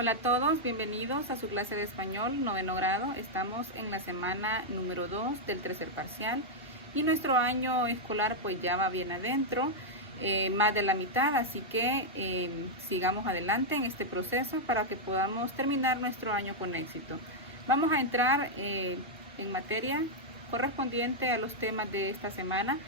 Hola a todos, bienvenidos a su clase de español, noveno grado. Estamos en la semana número 2 del tercer parcial y nuestro año escolar pues ya va bien adentro, más de la mitad, así que sigamos adelante en este proceso para que podamos terminar nuestro año con éxito. Vamos a entrar en materia correspondiente a los temas de esta semana.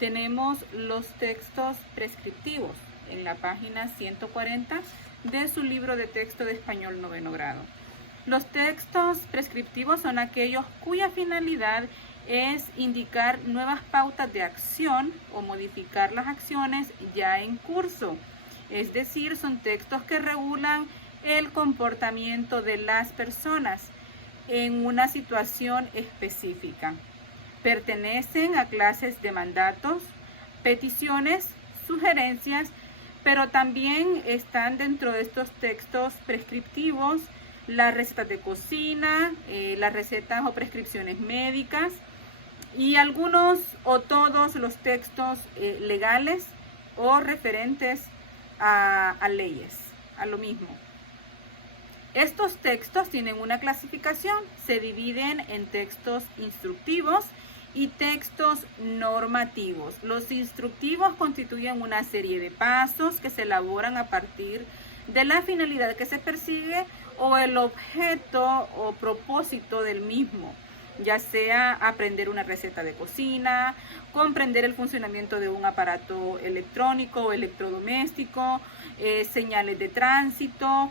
Tenemos los textos prescriptivos en la página 140 de su libro de texto de español noveno grado. Los textos prescriptivos son aquellos cuya finalidad es indicar nuevas pautas de acción o modificar las acciones ya en curso. Es decir, son textos que regulan el comportamiento de las personas en una situación específica. Pertenecen a clases de mandatos, peticiones, sugerencias, pero también están dentro de estos textos prescriptivos las recetas de cocina, las recetas o prescripciones médicas y algunos o todos los textos legales o referentes a leyes, a lo mismo. Estos textos tienen una clasificación, se dividen en textos instructivos y textos normativos. Los instructivos constituyen una serie de pasos que se elaboran a partir de la finalidad que se persigue o el objeto o propósito del mismo, ya sea aprender una receta de cocina, comprender el funcionamiento de un aparato electrónico o electrodoméstico, señales de tránsito,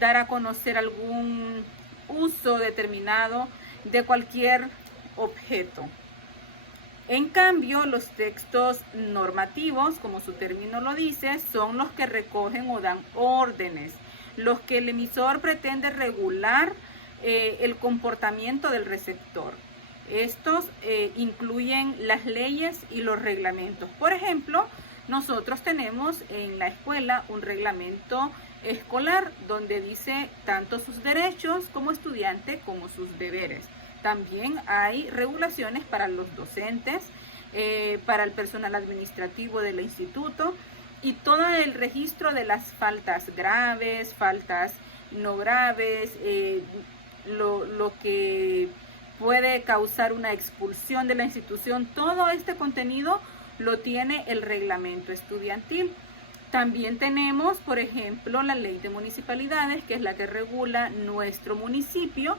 dar a conocer algún uso determinado de cualquier objeto. En cambio, los textos normativos, como su término lo dice, son los que recogen o dan órdenes, los que el emisor pretende regular el comportamiento del receptor. Estos incluyen las leyes y los reglamentos. Por ejemplo, nosotros tenemos en la escuela un reglamento escolar donde dice tanto sus derechos como estudiante como sus deberes. También hay regulaciones para los docentes, para el personal administrativo del instituto y todo el registro de las faltas graves, faltas no graves, lo que puede causar una expulsión de la institución. Todo este contenido lo tiene el reglamento estudiantil. También tenemos, por ejemplo, la ley de municipalidades, que es la que regula nuestro municipio.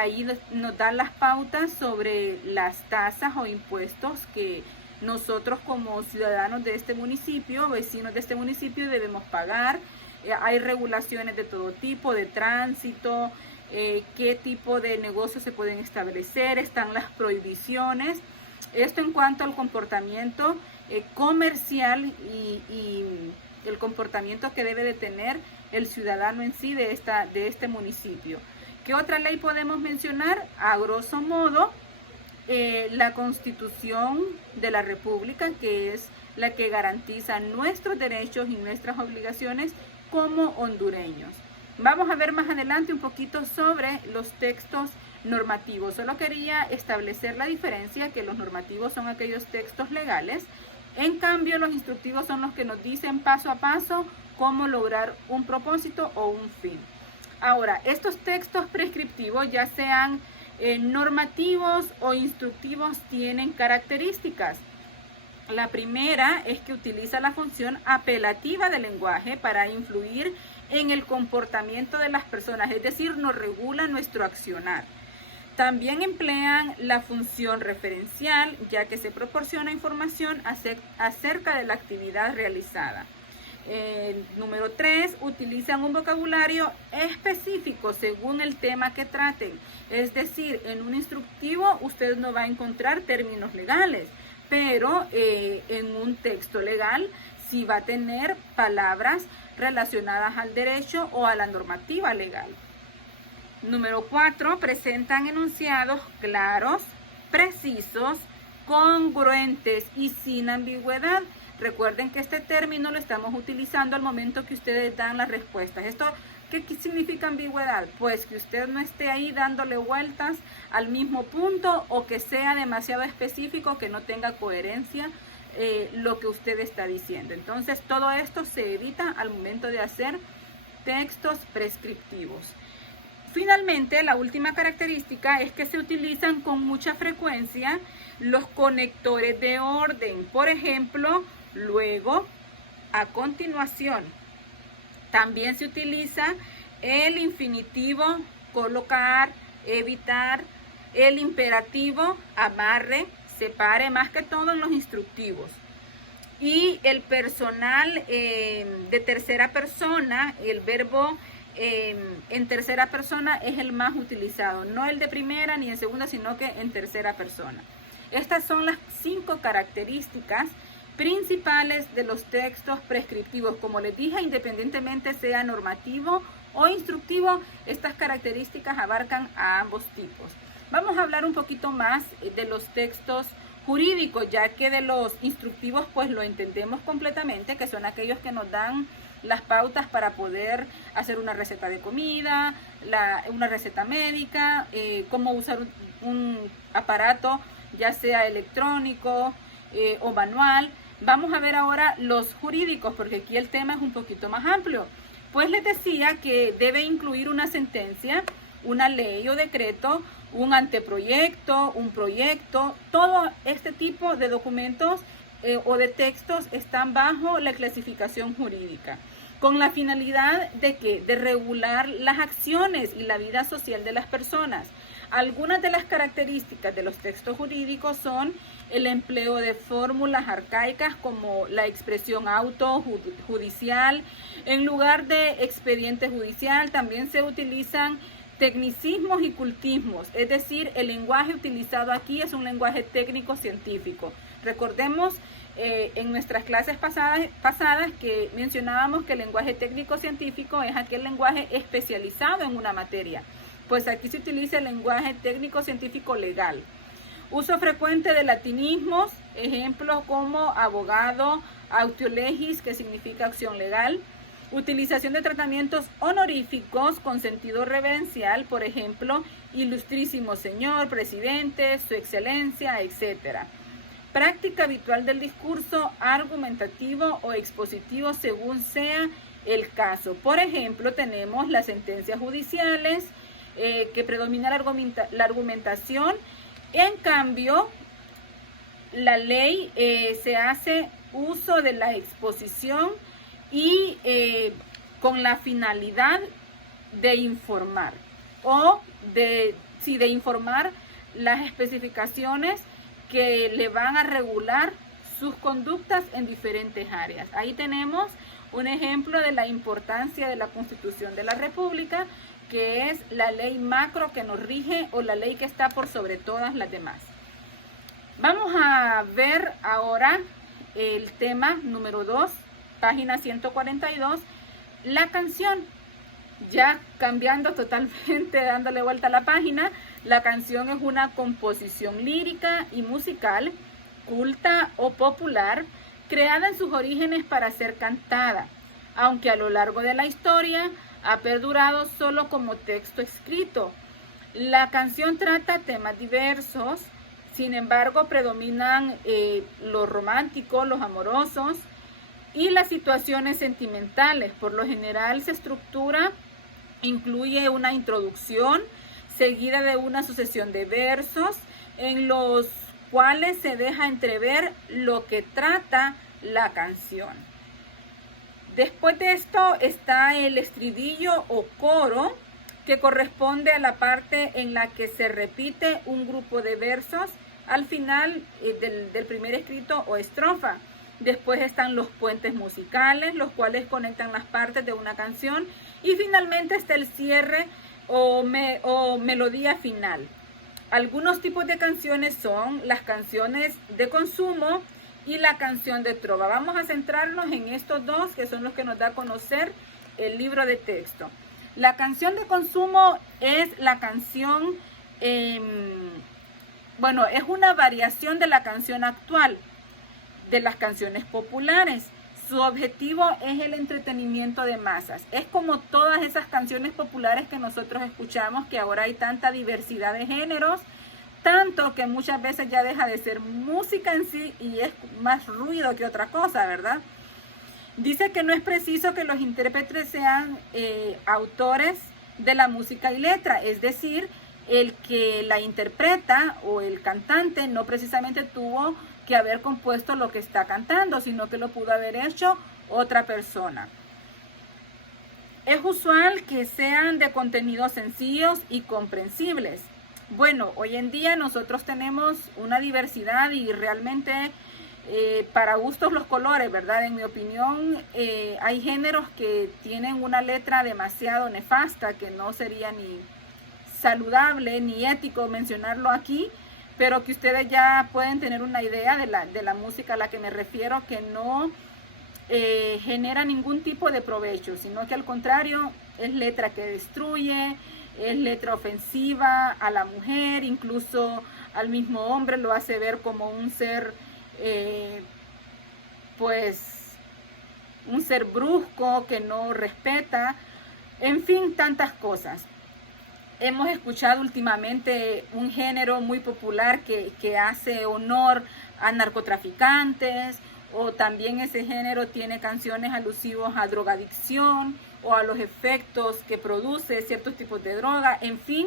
Ahí nos dan las pautas sobre las tasas o impuestos que nosotros como ciudadanos de este municipio, vecinos de este municipio, debemos pagar. Hay regulaciones de todo tipo, de tránsito, qué tipo de negocios se pueden establecer, están las prohibiciones. Esto en cuanto al comportamiento comercial y el comportamiento que debe de tener el ciudadano en sí de este municipio. ¿Qué otra ley podemos mencionar? A grosso modo, la Constitución de la República, que es la que garantiza nuestros derechos y nuestras obligaciones como hondureños. Vamos a ver más adelante un poquito sobre los textos normativos. Solo quería establecer la diferencia, que los normativos son aquellos textos legales. En cambio, los instructivos son los que nos dicen paso a paso cómo lograr un propósito o un fin. Ahora, estos textos prescriptivos, ya sean normativos o instructivos, tienen características. La primera es que utiliza la función apelativa del lenguaje para influir en el comportamiento de las personas, es decir, nos regula nuestro accionar. También emplean la función referencial, ya que se proporciona información acerca de la actividad realizada. Número 3, utilizan un vocabulario específico según el tema que traten. Es decir, en un instructivo usted no va a encontrar términos legales, pero en un texto legal sí va a tener palabras relacionadas al derecho o a la normativa legal. Número 4, presentan enunciados claros, precisos, congruentes y sin ambigüedad. Recuerden que este término lo estamos utilizando al momento que ustedes dan las respuestas. ¿Esto qué significa ambigüedad? Pues que usted no esté ahí dándole vueltas al mismo punto o que sea demasiado específico, que no tenga coherencia lo que usted está diciendo. Entonces, todo esto se evita al momento de hacer textos prescriptivos. Finalmente, la última característica es que se utilizan con mucha frecuencia los conectores de orden. Por ejemplo, luego, a continuación. También se utiliza el infinitivo colocar, evitar, el imperativo amarre, separe, más que todo en los instructivos. Y el personal de tercera persona, el verbo en tercera persona es el más utilizado, no el de primera ni en segunda, sino que en tercera persona. Estas son las 5 características principales de los textos prescriptivos. Como les dije, independientemente sea normativo o instructivo, estas características abarcan a ambos tipos. Vamos a hablar un poquito más de los textos jurídicos, ya que de los instructivos pues lo entendemos completamente, que son aquellos que nos dan las pautas para poder hacer una receta de comida, una receta médica, cómo usar un aparato, ya sea electrónico o manual. Vamos a ver ahora los jurídicos, porque aquí el tema es un poquito más amplio. Pues les decía que debe incluir una sentencia, una ley o decreto, un anteproyecto, un proyecto. Todo este tipo de documentos o de textos están bajo la clasificación jurídica, con la finalidad de que de regular las acciones y la vida social de las personas. Algunas de las características de los textos jurídicos son el empleo de fórmulas arcaicas como la expresión autojudicial. En lugar de expediente judicial también se utilizan tecnicismos y cultismos, es decir, el lenguaje utilizado aquí es un lenguaje técnico científico. Recordemos en nuestras clases pasadas que mencionábamos que el lenguaje técnico científico es aquel lenguaje especializado en una materia. Pues aquí se utiliza el lenguaje técnico científico legal. Uso frecuente de latinismos, ejemplos como abogado, autio legis, que significa acción legal. Utilización de tratamientos honoríficos con sentido reverencial, por ejemplo, ilustrísimo señor, presidente, su excelencia, etc. Práctica habitual del discurso argumentativo o expositivo según sea el caso. Por ejemplo, tenemos las sentencias judiciales, que predomina la argumentación. En cambio, la ley se hace uso de la exposición y con la finalidad de informar o de informar las especificaciones que le van a regular sus conductas en diferentes áreas. Ahí tenemos un ejemplo de la importancia de la Constitución de la República, que es la ley macro que nos rige o la ley que está por sobre todas las demás. Vamos a ver ahora el tema número 2, página 142, la canción. Ya cambiando totalmente, dándole vuelta a la página, la canción es una composición lírica y musical, culta o popular, creada en sus orígenes para ser cantada, aunque a lo largo de la historia ha perdurado solo como texto escrito. La canción trata temas diversos, sin embargo predominan los románticos, los amorosos y las situaciones sentimentales. Por lo general se estructura, incluye una introducción seguida de una sucesión de versos en los cuales se deja entrever lo que trata la canción. Después de esto está el estribillo o coro, que corresponde a la parte en la que se repite un grupo de versos al final del primer escrito o estrofa. Después están los puentes musicales, los cuales conectan las partes de una canción. Y finalmente está el cierre o melodía final. Algunos tipos de canciones son las canciones de consumo y la canción de trova. Vamos a centrarnos en estos dos, que son los que nos da a conocer el libro de texto. La canción de consumo es la canción, es una variación de la canción actual, de las canciones populares. Su objetivo es el entretenimiento de masas. Es como todas esas canciones populares que nosotros escuchamos, que ahora hay tanta diversidad de géneros, tanto que muchas veces ya deja de ser música en sí y es más ruido que otra cosa, ¿verdad? Dice que no es preciso que los intérpretes sean autores de la música y letra, es decir, el que la interpreta o el cantante no precisamente tuvo que haber compuesto lo que está cantando, sino que lo pudo haber hecho otra persona. Es usual que sean de contenidos sencillos y comprensibles. Bueno, hoy en día nosotros tenemos una diversidad y realmente para gustos los colores, ¿verdad? En mi opinión, hay géneros que tienen una letra demasiado nefasta, que no sería ni saludable ni ético mencionarlo aquí, pero que ustedes ya pueden tener una idea de la música a la que me refiero, que no genera ningún tipo de provecho, sino que al contrario, es letra que destruye, es letra ofensiva a la mujer, incluso al mismo hombre lo hace ver como un ser pues un ser brusco que no respeta, en fin, tantas cosas. Hemos escuchado últimamente un género muy popular que hace honor a narcotraficantes, o también ese género tiene canciones alusivos a drogadicción o a los efectos que produce ciertos tipos de droga. En fin,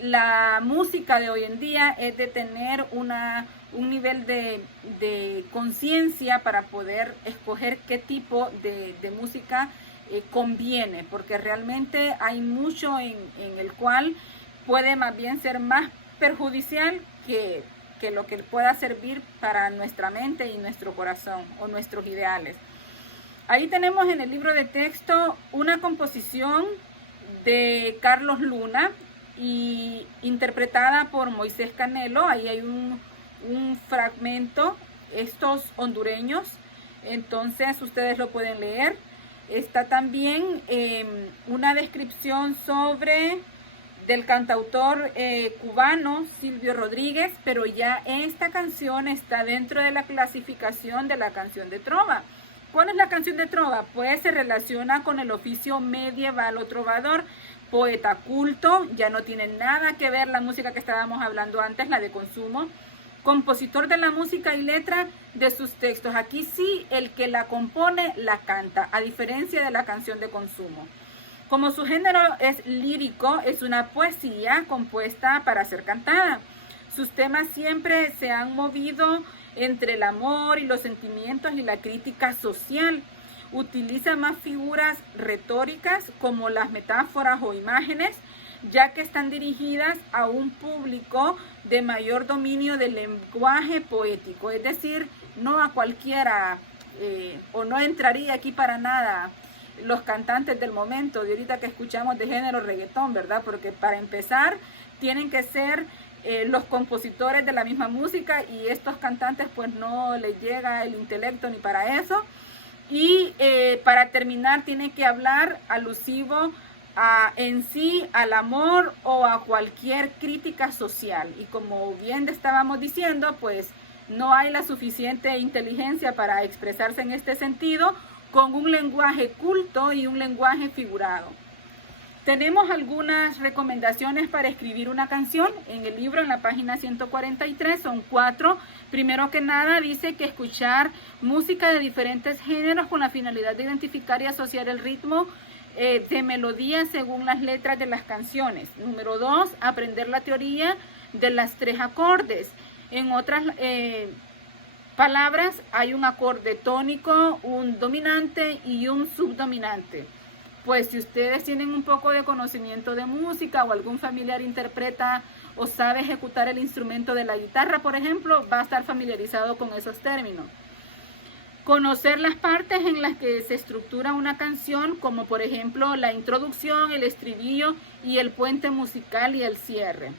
la música de hoy en día es de tener un nivel de conciencia para poder escoger qué tipo de música conviene, porque realmente hay mucho en el cual puede más bien ser más perjudicial que lo que pueda servir para nuestra mente y nuestro corazón o nuestros ideales. Ahí tenemos en el libro de texto una composición de Carlos Luna y interpretada por Moisés Canelo. Ahí hay un fragmento, estos hondureños, entonces ustedes lo pueden leer. Está también una descripción del cantautor cubano Silvio Rodríguez, pero ya esta canción está dentro de la clasificación de la canción de trova. ¿Cuál es la canción de trova? Pues se relaciona con el oficio medieval o trovador, poeta culto, ya no tiene nada que ver la música que estábamos hablando antes, la de consumo, compositor de la música y letra de sus textos. Aquí sí, el que la compone la canta, a diferencia de la canción de consumo. Como su género es lírico, es una poesía compuesta para ser cantada. Sus temas siempre se han movido entre el amor y los sentimientos y la crítica social. Utiliza más figuras retóricas como las metáforas o imágenes, ya que están dirigidas a un público de mayor dominio del lenguaje poético, es decir, no a cualquiera, o no entraría aquí para nada los cantantes del momento, de ahorita que escuchamos de género reggaetón, ¿verdad? Porque para empezar tienen que ser los compositores de la misma música, y estos cantantes pues no les llega el intelecto ni para eso. Y para terminar tienen que hablar alusivo en sí al amor o a cualquier crítica social, y como bien estábamos diciendo, pues no hay la suficiente inteligencia para expresarse en este sentido con un lenguaje culto y un lenguaje figurado. Tenemos algunas recomendaciones para escribir una canción en el libro, en la página 143, son 4. Primero que nada, dice que escuchar música de diferentes géneros con la finalidad de identificar y asociar el ritmo de melodía según las letras de las canciones. Número 2, aprender la teoría de las 3 acordes. En otras palabras, hay un acorde tónico, un dominante y un subdominante. Pues si ustedes tienen un poco de conocimiento de música o algún familiar interpreta o sabe ejecutar el instrumento de la guitarra, por ejemplo, va a estar familiarizado con esos términos. Conocer las partes en las que se estructura una canción, como por ejemplo la introducción, el estribillo y el puente musical y el cierre,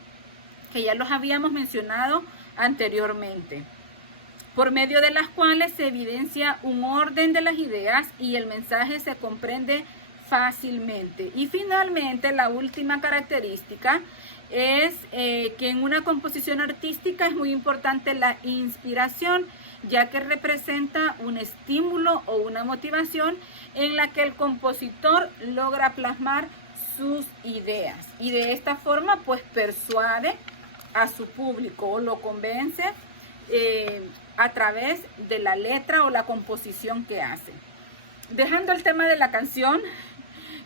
que ya los habíamos mencionado anteriormente, por medio de las cuales se evidencia un orden de las ideas y el mensaje se comprende fácilmente. Y finalmente, la última característica es que en una composición artística es muy importante la inspiración, ya que representa un estímulo o una motivación en la que el compositor logra plasmar sus ideas, y de esta forma pues persuade a su público o lo convence a través de la letra o la composición que hace. dejando el tema de la canción,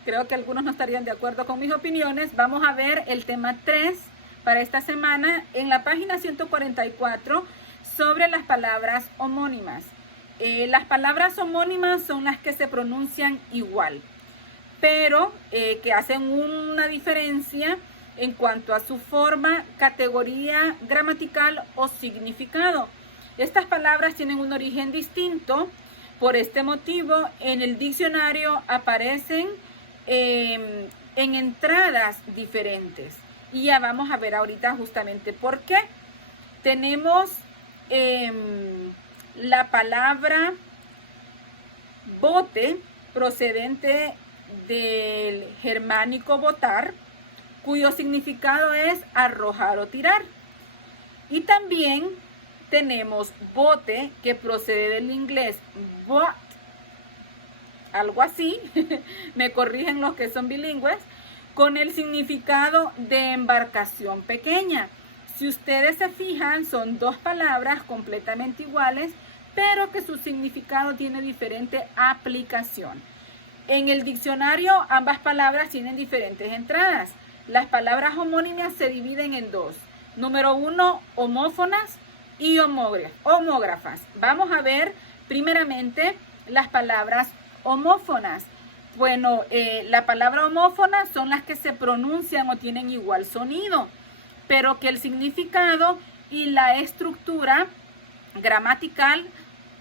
creo que algunos no estarían de acuerdo con mis opiniones, vamos a ver el tema 3 para esta semana en la página 144 sobre las palabras homónimas. Las palabras homónimas son las que se pronuncian igual, pero que hacen una diferencia en cuanto a su forma, categoría gramatical o significado. Estas palabras tienen un origen distinto. Por este motivo, en el diccionario aparecen en entradas diferentes. Y ya vamos a ver ahorita justamente por qué. Tenemos la palabra bote, procedente del germánico botar, cuyo significado es arrojar o tirar. Y también tenemos bote, que procede del inglés boat, algo así, me corrigen los que son bilingües, con el significado de embarcación pequeña. Si ustedes se fijan, son dos palabras completamente iguales, pero que su significado tiene diferente aplicación. En el diccionario, ambas palabras tienen diferentes entradas. Las palabras homónimas se dividen en dos. Número 1, homófonas y homógrafas. Vamos a ver primeramente las palabras homófonas. Bueno, la palabra homófona son las que se pronuncian o tienen igual sonido, pero que el significado y la estructura gramatical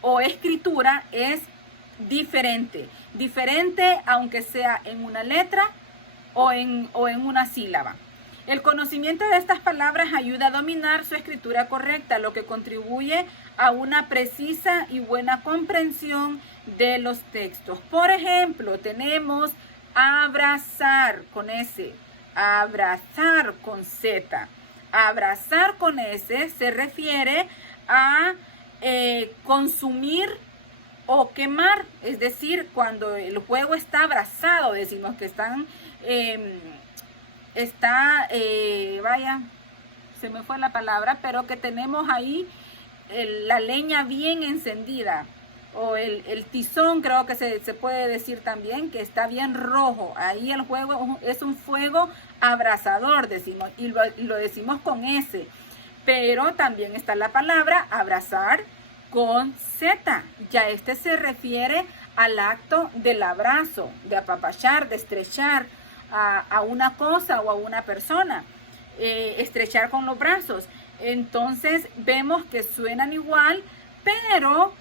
o escritura es diferente. Diferente aunque sea en una letra o en una sílaba. El conocimiento de estas palabras ayuda a dominar su escritura correcta, lo que contribuye a una precisa y buena comprensión de los textos. Por ejemplo, tenemos abrazar con S, abrazar con Z. Abrazar con S se refiere a consumir o quemar, es decir, cuando el fuego está abrazado, decimos que vaya, se me fue la palabra, pero que tenemos ahí la leña bien encendida, o el tizón, creo que se puede decir también, que está bien rojo. Ahí el fuego es un fuego abrasador, decimos, y lo decimos con S. Pero también está la palabra abrazar con Z. Ya este se refiere al acto del abrazo, de apapachar, de estrechar a una cosa o a una persona, estrechar con los brazos. Entonces vemos que suenan igual, pero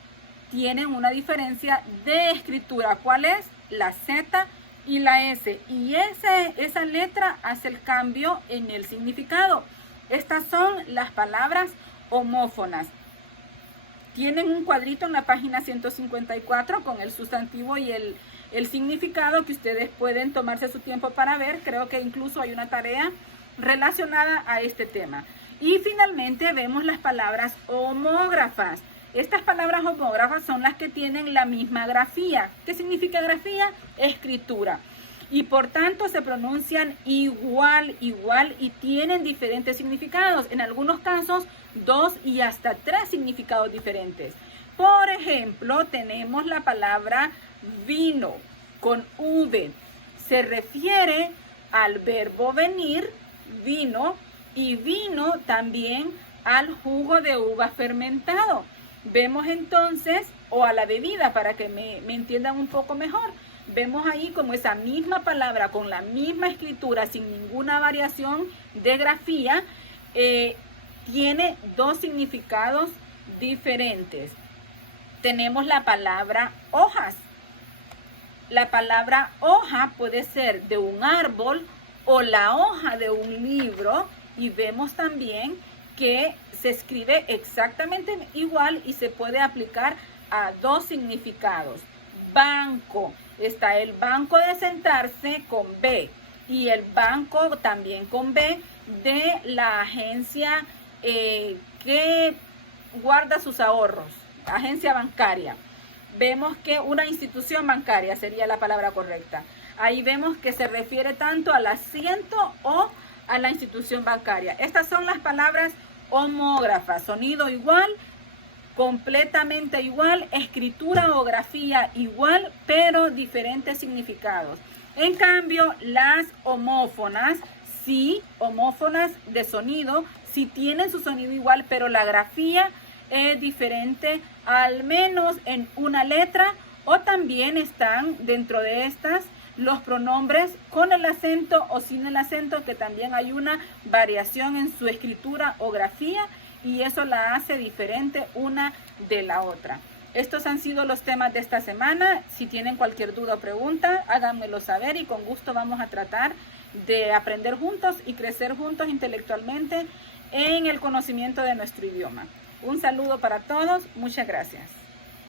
tienen una diferencia de escritura. ¿Cuál es? La Z y la S. Y esa letra hace el cambio en el significado. Estas son las palabras homófonas. Tienen un cuadrito en la página 154 con el sustantivo y el significado, que ustedes pueden tomarse su tiempo para ver. Creo que incluso hay una tarea relacionada a este tema. Y finalmente vemos las palabras homógrafas. Estas palabras homógrafas son las que tienen la misma grafía. ¿Qué significa grafía? Escritura. Y por tanto se pronuncian igual y tienen diferentes significados. En algunos casos, 2 y hasta 3 significados diferentes. Por ejemplo, tenemos la palabra vino con V. Se refiere al verbo venir, vino, y vino también al jugo de uva fermentado. Vemos entonces, o a la bebida, para que me entiendan un poco mejor. Vemos ahí como esa misma palabra con la misma escritura, sin ninguna variación de grafía, tiene dos significados diferentes. Tenemos la palabra hojas. La palabra hoja puede ser de un árbol o la hoja de un libro, y vemos también que se escribe exactamente igual y se puede aplicar a dos significados. Banco, está el banco de sentarse con B y el banco también con B de la agencia que guarda sus ahorros, agencia bancaria. Vemos que una institución bancaria sería la palabra correcta. Ahí vemos que se refiere tanto al asiento o a la institución bancaria. Estas son las palabras homógrafas, sonido igual, completamente igual, escritura o grafía igual, pero diferentes significados. En cambio, las homófonas, sí, homófonas de sonido, sí tienen su sonido igual, pero la grafía es diferente, al menos en una letra, o también están dentro de estas los pronombres con el acento o sin el acento, que también hay una variación en su escritura o grafía, y eso la hace diferente una de la otra. Estos han sido los temas de esta semana. Si tienen cualquier duda o pregunta, háganmelo saber y con gusto vamos a tratar de aprender juntos y crecer juntos intelectualmente en el conocimiento de nuestro idioma. Un saludo para todos. Muchas gracias.